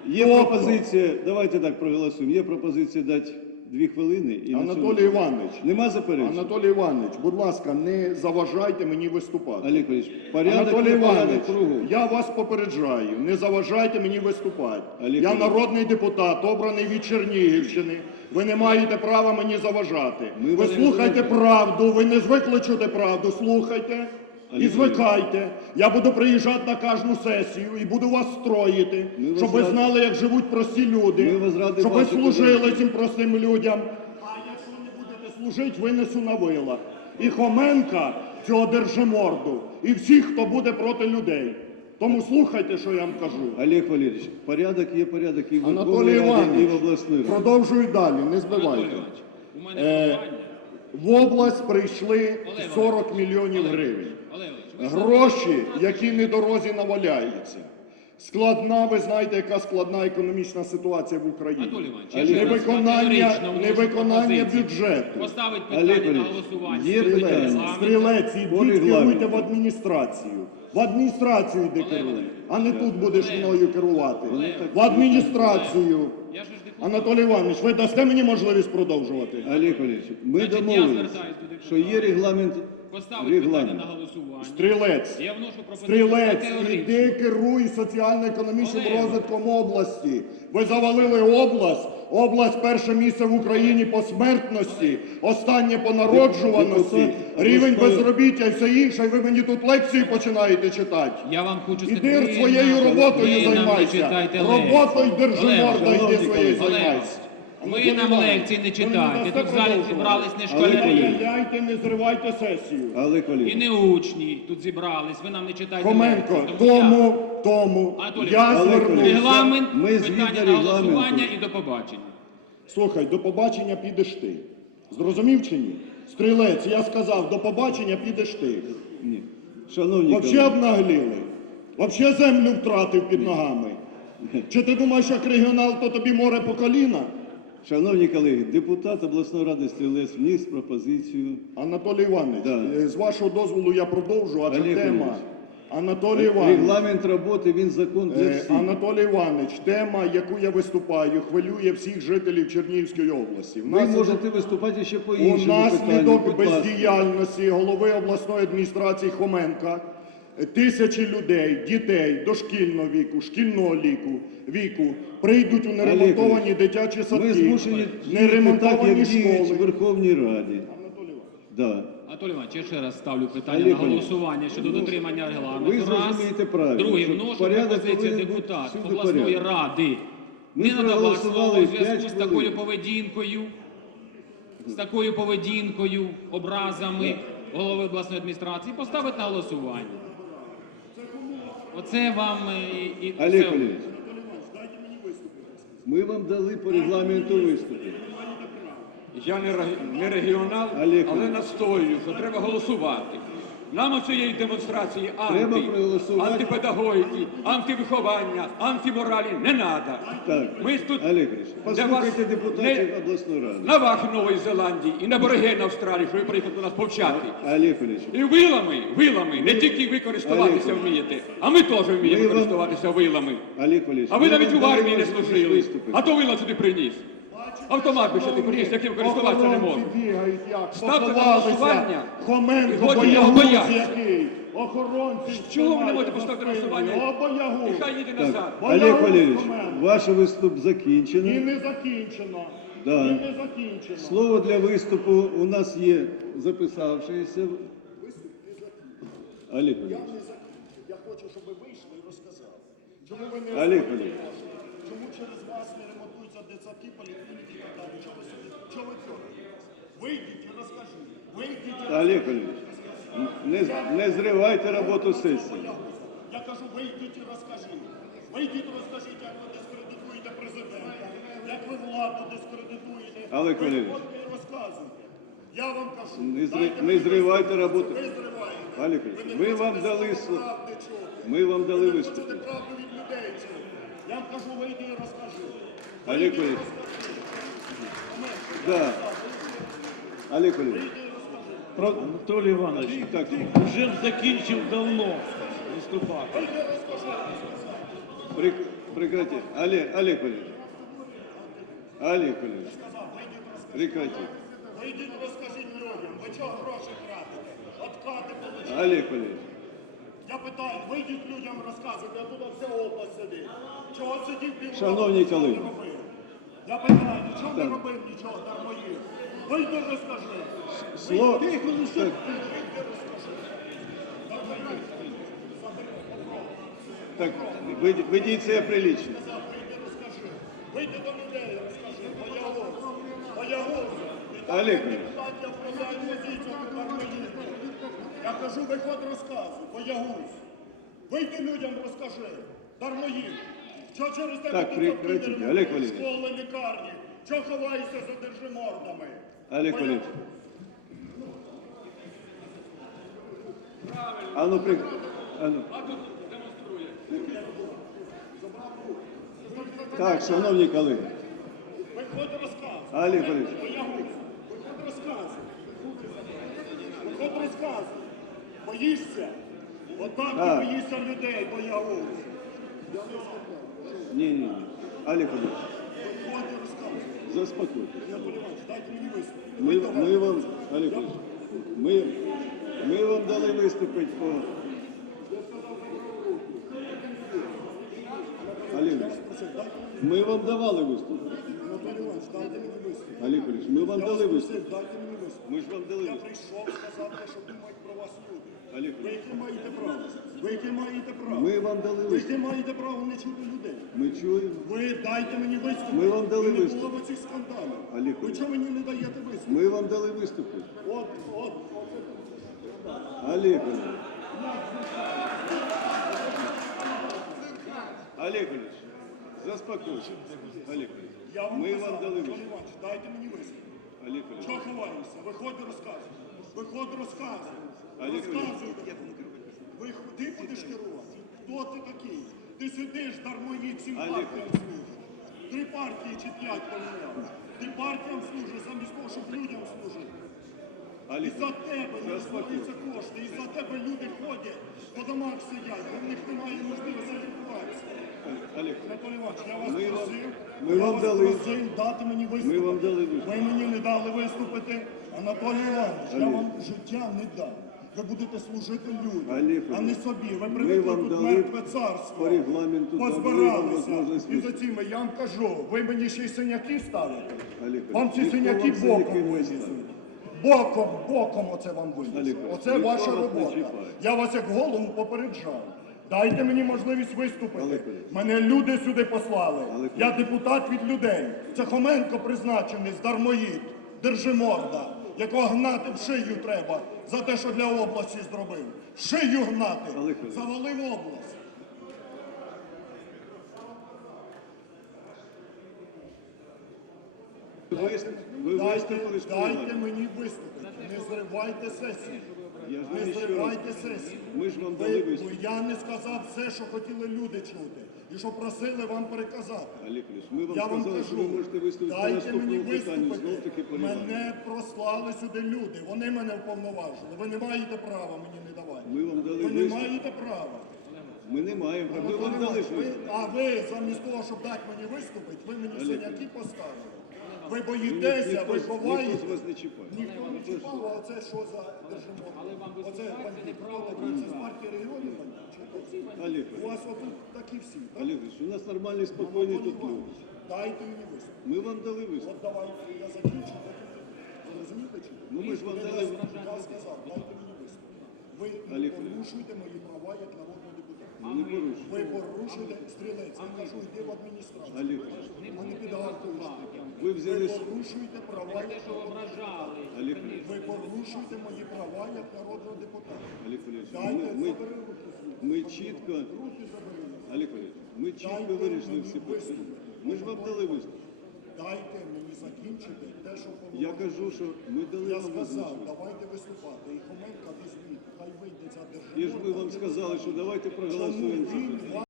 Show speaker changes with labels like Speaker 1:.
Speaker 1: Є пропозиція, давайте так проголосуємо, є пропозиція дати 2 хвилини. І
Speaker 2: Анатолій Іванович.
Speaker 1: Нема заперечень?
Speaker 2: Анатолій Іванович, будь ласка, не заважайте мені виступати.
Speaker 1: Олег Валерійович, порядок,
Speaker 2: Анатолій Іванович,
Speaker 1: кругу.
Speaker 2: я вас попереджаю, не заважайте мені виступати.
Speaker 1: Олег
Speaker 2: Я
Speaker 1: Валерійович.
Speaker 2: народний депутат, обраний від Чернігівщини. Ви не маєте права мені заважати.
Speaker 1: Ми
Speaker 2: Ви
Speaker 1: вас
Speaker 2: слухайте
Speaker 1: не
Speaker 2: правду, ви не звикли чути правду, слухайте.
Speaker 1: Олег
Speaker 2: І звикайте. Я буду приїжджати на кожну сесію і буду вас строїти,
Speaker 1: Ми вас
Speaker 2: щоб ви
Speaker 1: раді-
Speaker 2: знали, як живуть прості люди,
Speaker 1: Ми вас раді
Speaker 2: щоб ви
Speaker 1: бачити.
Speaker 2: служили цим простим людям. А якщо не будете служити, винесу на вила. І Хоменка, цього держиморду, і всіх, хто буде проти людей. Тому слухайте, що я вам кажу.
Speaker 1: Олег Валерійович, порядок є порядок і в
Speaker 2: Анатолій
Speaker 1: Верховній Раді, і
Speaker 2: Іванович,
Speaker 1: в обласної раді.
Speaker 2: продовжую далі, не
Speaker 3: Анатолій
Speaker 2: збивайте.
Speaker 3: Іванович, у мене прохання.
Speaker 2: В область прийшли 40 мільйонів гривень.
Speaker 3: Олег Іванович, ви
Speaker 2: Гроші, які не дорозі наваляються. Складна, ви знаєте, яка складна економічна ситуація в Україні.
Speaker 3: Анатолій Іванович, я ще раз
Speaker 2: Невиконання,
Speaker 3: категорично вношу
Speaker 2: невиконання
Speaker 3: пропозицію.
Speaker 2: бюджету.
Speaker 3: Поставить
Speaker 1: Олег
Speaker 3: питання на
Speaker 1: Валерійович,
Speaker 3: голосування.
Speaker 1: є
Speaker 3: Змінити
Speaker 1: питання.
Speaker 3: регламент.
Speaker 2: Стрілець,
Speaker 1: По
Speaker 2: ідіть,
Speaker 1: регламенту.
Speaker 2: керуйте в адміністрацію. В адміністрацію йди керуй, а не тут будеш мною керувати. В адміністрацію.
Speaker 3: Я ж депутат.
Speaker 2: Анатолій Іванович, ви дасте мені можливість продовжувати?
Speaker 1: Олег Валерійович, ми
Speaker 3: Значить, я
Speaker 1: домовилися,
Speaker 3: звертаюсь до депутата.
Speaker 1: що є регламент.
Speaker 3: Поставить питання на голосування.
Speaker 2: Стрілець.
Speaker 3: Я вношу пропозицію
Speaker 2: Стрілець,
Speaker 3: категорично.
Speaker 2: іди керуй соціально-економічним
Speaker 3: Олег.
Speaker 2: розвитком області. Ви завалили область. Область перше місце в Україні по смертності, останнє по народжуваності,
Speaker 1: Депутат
Speaker 2: рівень
Speaker 1: обласної-
Speaker 2: безробіття і все інше, і ви мені тут лекції починаєте читати.
Speaker 3: Я вам хочу
Speaker 2: Іди
Speaker 3: ви
Speaker 2: своєю
Speaker 3: нам-
Speaker 2: роботою
Speaker 3: ви нам не
Speaker 2: займайся.
Speaker 3: читайте
Speaker 2: Роботою
Speaker 3: лекції.
Speaker 2: держиморда
Speaker 3: Олег,
Speaker 2: йди своєю
Speaker 3: Олег,
Speaker 2: займайся.
Speaker 3: ви
Speaker 2: Анатолій
Speaker 3: нам
Speaker 2: Іванович,
Speaker 3: лекції не
Speaker 2: ви
Speaker 3: читайте.
Speaker 2: дасте
Speaker 3: Тут в залі
Speaker 2: продовжувати?
Speaker 3: зібрались не
Speaker 1: Олег
Speaker 3: школярі,
Speaker 1: Валерійович.
Speaker 2: Ай-яй-яй, не зривайте сесію.
Speaker 1: Олег
Speaker 3: і
Speaker 1: Валерійович,
Speaker 3: не учні тут зібрались. Ви нам не читайте
Speaker 2: Хоменко,
Speaker 3: лекції.
Speaker 2: тому
Speaker 3: Анатолій
Speaker 2: я
Speaker 3: Іванович,
Speaker 2: звернувся.
Speaker 3: регламент,
Speaker 1: Ми згідно
Speaker 3: питання на голосування
Speaker 1: регламенту.
Speaker 3: і до побачення.
Speaker 2: Слухай, до побачення підеш ти. Зрозумів чи ні? Стрілець, я сказав, до побачення підеш ти.
Speaker 1: ні. Шановні
Speaker 2: Вообще
Speaker 1: колеги,
Speaker 2: обнагліли. Вообще землю втратив під ногами. Чи ти думаєш, як регіонал, то тобі море по коліна?
Speaker 1: шановні колеги, депутат обласної ради Стрілець вніс пропозицію.
Speaker 2: Anатолій Іванович,
Speaker 1: Да.
Speaker 2: з вашого дозволу я продовжу, адже
Speaker 1: Олег
Speaker 2: тема.
Speaker 1: Ігорович.
Speaker 2: Анатолій Іванович,
Speaker 1: Регламент роботи, він закон для всіх.
Speaker 2: Анатолій Іванович, тема, яку я виступаю, хвилює всіх жителів Чернігівської області.
Speaker 1: Ви можете виступати ще по
Speaker 2: У
Speaker 1: іншому
Speaker 2: нас
Speaker 1: питанню,
Speaker 2: наслідок
Speaker 1: будь ласка.
Speaker 2: бездіяльності голови обласної адміністрації Хоменка тисячі людей, дітей дошкільного віку, шкільного віку прийдуть у неремонтовані дитячі
Speaker 1: Ми
Speaker 2: садки,
Speaker 1: змушені діяти так,
Speaker 2: неремонтовані
Speaker 1: як діють в
Speaker 2: школи.
Speaker 1: Верховній Раді.
Speaker 2: Анатолій Іванович,
Speaker 1: Да.
Speaker 3: Анатолій Іванович, я ще раз ставлю питання
Speaker 1: Олег
Speaker 3: на
Speaker 1: Валерійович,
Speaker 3: голосування щодо дотримання регламенту.
Speaker 1: ви
Speaker 3: Раз.
Speaker 1: зрозумієте правильно,
Speaker 3: Друге,
Speaker 1: що
Speaker 3: вношу
Speaker 1: порядок
Speaker 3: пропозицію
Speaker 1: повинен бути
Speaker 3: депутат
Speaker 1: всюди
Speaker 3: обласної
Speaker 1: порядок.
Speaker 3: ради
Speaker 1: Ми
Speaker 3: не надавати
Speaker 1: проголосували
Speaker 3: слово у зв'язку
Speaker 1: 5
Speaker 3: з такою
Speaker 1: хвилин.
Speaker 3: поведінкою, образами голови обласної адміністрації, поставити на голосування. Оце вам і
Speaker 1: Олег
Speaker 3: це-
Speaker 1: Валерійович, ми вам дали по регламенту виступити.
Speaker 4: Я не регіонал,
Speaker 1: Олег
Speaker 4: але
Speaker 1: Ігорович.
Speaker 4: настоюю, що треба голосувати. Нам цієї демонстрації
Speaker 1: Треба проголосувати.
Speaker 4: антипедагогіки, антивиховання, антиморалі не треба.
Speaker 1: Так,
Speaker 4: Ми тут
Speaker 1: Олег Валерійович,
Speaker 4: для вас
Speaker 1: послухайте депутатів
Speaker 4: не
Speaker 1: обласної ради.
Speaker 4: на вахі Нової Зеландії і на аборигени Австралії, що ви приїхали до нас повчати.
Speaker 1: Олег Валерійович,
Speaker 4: І вилами, не тільки ви користуватися
Speaker 1: Олег,
Speaker 4: вмієте, а ми теж вміємо
Speaker 1: ми вам-
Speaker 4: користуватися вилами.
Speaker 1: Олег Валерійович,
Speaker 4: А ви навіть
Speaker 1: вам
Speaker 4: у
Speaker 1: дали
Speaker 4: армії не
Speaker 1: можливість
Speaker 4: служили,
Speaker 1: виступити.
Speaker 4: а то вила сюди приніс. Автомат би ще ти приніс, яким користуватися не можу.
Speaker 2: Охоронці бігають, як
Speaker 4: Ставте на
Speaker 2: поховалися.
Speaker 4: голосування. І
Speaker 2: Хоменко,
Speaker 4: годі його
Speaker 2: боягуз
Speaker 4: боятися.
Speaker 2: який. Охоронці.
Speaker 4: Чого ви не
Speaker 2: тримайте
Speaker 4: можете
Speaker 2: за
Speaker 4: поставити на
Speaker 2: спиною.
Speaker 4: голосування?
Speaker 2: О, боягуз.
Speaker 4: І хай їде
Speaker 1: Так,
Speaker 4: назад.
Speaker 2: Боягуз,
Speaker 1: Олег Валерійович,
Speaker 2: Хоменко.
Speaker 1: ваш виступ закінчено.
Speaker 2: І не закінчено.
Speaker 1: Да.
Speaker 2: І не закінчено.
Speaker 1: Слово для виступу у нас є записавшиеся. Олег Валерійович.
Speaker 2: Я хочу, щоб ви вийшли і розказали. Чому ви не
Speaker 1: Олег Валерійович.
Speaker 2: Чому через вас не ремонтуються дитсадки, поліклініки і так далі? Чого ви сюди? Чого ви цього? Вийдіть і розкажіть. Вийдіть і
Speaker 1: Олег Валерійович, не зривайте роботу сесії.
Speaker 2: Я кажу, вийдіть і розкажіть. Вийдіть і розкажіть, як ви дискредитуєте президента, як ви владу дискредитуєте.
Speaker 1: Олег
Speaker 2: Ви
Speaker 1: Валерійович.
Speaker 2: ходите і розказуйте. Я вам кажу,
Speaker 1: Не зривайте роботу.
Speaker 2: ви зриваєте.
Speaker 1: Олег Валерійович, ми вам дали слово.
Speaker 2: Правди чути.
Speaker 1: Ми вам дали
Speaker 2: Ви не
Speaker 1: виступ.
Speaker 2: хочете правду від людей чути. Я вам кажу, вийди і розкажи.
Speaker 1: Олег Валерійович. Да. Олег Валерійович.
Speaker 5: Анатолій Іванович,
Speaker 1: Так,
Speaker 5: вже закінчив давно виступати.
Speaker 1: Прекратите. Олег Валерьевич. Олег Валерьевич. Прекратите.
Speaker 2: Вийдіть, розкажіть людям, ви чого гроші тратите? Откати получаєте.
Speaker 1: Олег Валерьевич.
Speaker 2: Я питаю, вийдіть людям розказуйте, а тут вся область сидить. Чого сидів півроку?
Speaker 1: Шановні
Speaker 2: нічого
Speaker 1: колеги.
Speaker 2: не робив? Я питаю, чого не робив нічого, дармоїв? Вийди, розкажи.
Speaker 1: Слово...
Speaker 2: Вийди, розкажи.
Speaker 1: Так, ведіть себе прилично.
Speaker 2: Вийди, розкажи. Вийди до людей, розкажи. Боягуз.
Speaker 1: Олег.
Speaker 2: Депутат, я вправляю позицію від дармоїв. Я кажу, виходь розказуй, боягуз. Вийди людям, розкажи. Дармоїд. Що через тебе
Speaker 1: Так,
Speaker 2: тут
Speaker 1: прекратите,
Speaker 2: піде
Speaker 1: Олег Валерійович.
Speaker 2: школи, лікарні? Чого ховаєшся за держимордами?
Speaker 1: Олег Валерьевич. А ну, а ну.
Speaker 4: А тут демонструє.
Speaker 1: Так, шановні колеги.
Speaker 2: Виходь розказуй.
Speaker 1: Олег Валерьевич.
Speaker 2: Боягуз. Виходь розказуй. Виходь розказуй. Боїшся? Отак
Speaker 1: Так.
Speaker 2: ти боїшся людей, боягуз.
Speaker 1: Ні. Олег Валерьевич,
Speaker 2: Виходь і розказуй.
Speaker 1: заспокойтесь.
Speaker 2: Я розумію, дайте мені виступ.
Speaker 1: Ми вам, Олег Валерьевич, ми вам дали виступити по... Олег Валерьевич, ми вам давали виступити.
Speaker 2: Анатолій Іванович, дайте мені виступ.
Speaker 1: Олег Валерьевич, ми вам
Speaker 2: Я
Speaker 1: дали
Speaker 2: вас
Speaker 1: виступити.
Speaker 2: просив, дайте мені виступ.
Speaker 1: Ми ж вам дали
Speaker 2: Я
Speaker 1: виступити.
Speaker 2: прийшов сказати, що думають про вас люди.
Speaker 1: Олег
Speaker 2: Ви
Speaker 1: Валерьевич,
Speaker 2: яке маєте право? Ви яке маєте право?
Speaker 1: ми вам дали
Speaker 2: Ви яке
Speaker 1: виступити.
Speaker 2: маєте право не чути людей?
Speaker 1: Ми чуємо.
Speaker 2: Ви дайте мені виступ.
Speaker 1: Ми вам дали
Speaker 2: Ви не
Speaker 1: виступ.
Speaker 2: було цих скандалів.
Speaker 1: Олег
Speaker 2: Ви
Speaker 1: Валерійович.
Speaker 2: чого мені не даєте виступ?
Speaker 1: Ми вам дали виступити.
Speaker 2: От.
Speaker 1: Олег Валерьевич. Олег Валерьевич, заспокойтесь. Олег
Speaker 2: Я
Speaker 1: Валерьевич,
Speaker 2: вам
Speaker 1: ми
Speaker 2: казав,
Speaker 1: вам дали
Speaker 2: Анатолій
Speaker 1: виступити.
Speaker 2: Іванович, дайте мені виступ.
Speaker 1: Олег Валерьевич.
Speaker 2: Чого ховаєшся? Виходь і розказуй. Виходь і розказуй.
Speaker 1: Олег
Speaker 2: Розказуй. Ти будеш керувати? Хто ти такий? Ти сидиш, дармоїд, всім
Speaker 1: Олег
Speaker 2: партіям служиш. 3 партії чи 5 поміняв. Ти партіям служиш замість того, щоб людям служити. І
Speaker 1: Олег
Speaker 2: за
Speaker 1: Валерьевич,
Speaker 2: тебе не
Speaker 1: заспокойтесь.
Speaker 2: збираються кошти, і за тебе люди ходять, по домах сидять, бо в них немає можливості лікуватися.
Speaker 1: Олег Валерьевич,
Speaker 2: Анатолій Іванович, я вас
Speaker 1: Ми вам-
Speaker 2: просив,
Speaker 1: ми
Speaker 2: я
Speaker 1: вам
Speaker 2: вас
Speaker 1: дали-
Speaker 2: просив дати мені виступити.
Speaker 1: Ми вам дали виступити.
Speaker 2: Ви мені не дали виступити. Анатолій Іванович, я
Speaker 1: Олег.
Speaker 2: вам життя не дам. Ви будете служити людям,
Speaker 1: Олег
Speaker 2: а не
Speaker 1: Валерійович,
Speaker 2: собі. Ви
Speaker 1: ми
Speaker 2: привикли
Speaker 1: вам
Speaker 2: тут
Speaker 1: дали
Speaker 2: мертве царство.
Speaker 1: по регламенту, дали вам
Speaker 2: Позбиралися.
Speaker 1: можливість
Speaker 2: І за цими, я вам кажу, ви мені ще й синяки ставите.
Speaker 1: Олег
Speaker 2: Вам ці
Speaker 1: Валерійович,
Speaker 2: синяки
Speaker 1: ніхто вам
Speaker 2: боком
Speaker 1: синяки не
Speaker 2: вилізуть.
Speaker 1: ставить.
Speaker 2: Боком оце вам
Speaker 1: Олег
Speaker 2: вилізуть.
Speaker 1: Валерійович,
Speaker 2: Оце
Speaker 1: ніхто
Speaker 2: ваша
Speaker 1: вас не
Speaker 2: робота.
Speaker 1: чіпає.
Speaker 2: Я вас як голову попереджав. Дайте мені можливість
Speaker 1: Олег
Speaker 2: виступити.
Speaker 1: Валерійович.
Speaker 2: Мене люди сюди послали.
Speaker 1: Олег
Speaker 2: Я
Speaker 1: Валерійович.
Speaker 2: депутат від людей. Це Хоменко призначений з дармоїд, держиморда, якого гнати в шию треба за те, що для області зробив. В шию гнати.
Speaker 1: Олег Валерійович.
Speaker 2: Завалив область.
Speaker 1: Ви виступили з
Speaker 2: Дайте
Speaker 1: регламенту.
Speaker 2: мені виступити. Не зривайте сесію.
Speaker 1: Я ж
Speaker 2: Не
Speaker 1: навіщо
Speaker 2: зривайте
Speaker 1: раз-
Speaker 2: сесію.
Speaker 1: Ми ж вам дали
Speaker 2: Ви,
Speaker 1: виступ.
Speaker 2: я не сказав все, що хотіли люди чути. І що просили вам переказати.
Speaker 1: Олег Валерійович, ми вам
Speaker 2: Я вам
Speaker 1: сказали, що ви
Speaker 2: кажу,
Speaker 1: можете виступити по
Speaker 2: дайте мені
Speaker 1: наступному питанню, знов таки
Speaker 2: виступити.
Speaker 1: по регламенту.
Speaker 2: Мене прослали сюди люди, вони мене вповноважили. Ви не маєте права мені не давати.
Speaker 1: Ми вам дали
Speaker 2: Ви не
Speaker 1: виступ.
Speaker 2: маєте права.
Speaker 1: Ми не маємо, а ми вам дали ж виступ.
Speaker 2: А ви замість того, щоб дати мені виступити, ви мені
Speaker 1: Олег
Speaker 2: синяки поставили. Ви боїтеся, ви
Speaker 1: Ніхто
Speaker 2: ховаєте.
Speaker 1: з вас не чіпає.
Speaker 2: Ніхто не чіпав, а оце що за держимор? Оце бандит. Це з партії регіонів бандит? Чи хто це?
Speaker 1: Олег
Speaker 2: У
Speaker 1: Валерійович,
Speaker 2: вас отут такі всі, так?
Speaker 1: Олег Валерійович, у нас нормальні, спокійні тут люди.
Speaker 2: Дайте мені виступ.
Speaker 1: Ми вам дали виступ.
Speaker 2: От давайте, я закінчу. Ви розумієте чи? ні?
Speaker 1: Ну, ми ж вам
Speaker 2: Я
Speaker 1: дали-
Speaker 2: Я сказав, дайте мені виступ. Ви
Speaker 1: Олег
Speaker 2: порушуєте мої права як народного депутата.
Speaker 1: Ми не порушуємо.
Speaker 2: Ви порушуєте стрілець. Я кажу, йди в адміністрацію.
Speaker 1: Олег Валерійович,
Speaker 2: А не підгартуєш.
Speaker 1: ви взяли...
Speaker 2: Ви порушуєте права як
Speaker 3: Ображали.
Speaker 1: Олег Валерійович,
Speaker 2: ви порушуєте мої права як народного депутата.
Speaker 1: Олег Валерійович,
Speaker 2: Дайте,
Speaker 1: ми
Speaker 2: забери руки звідси.
Speaker 1: ми чітко...
Speaker 2: Руки забери.
Speaker 1: Олег Валерійович, ми чітко
Speaker 2: Дайте
Speaker 1: вирішили
Speaker 2: мені
Speaker 1: всі питання.
Speaker 2: виступити.
Speaker 1: Ми ж вам дали виступ.
Speaker 2: Дайте мені закінчити те, що
Speaker 1: Я
Speaker 2: повинно.
Speaker 1: кажу, що ми дали
Speaker 2: Я
Speaker 1: вам
Speaker 2: сказав,
Speaker 1: можливість.
Speaker 2: давайте виступати. І Хоменка візьміть, хай вийде ця держава.
Speaker 1: І ж ми вам сказали, що давайте проголосуємо.
Speaker 2: Чому він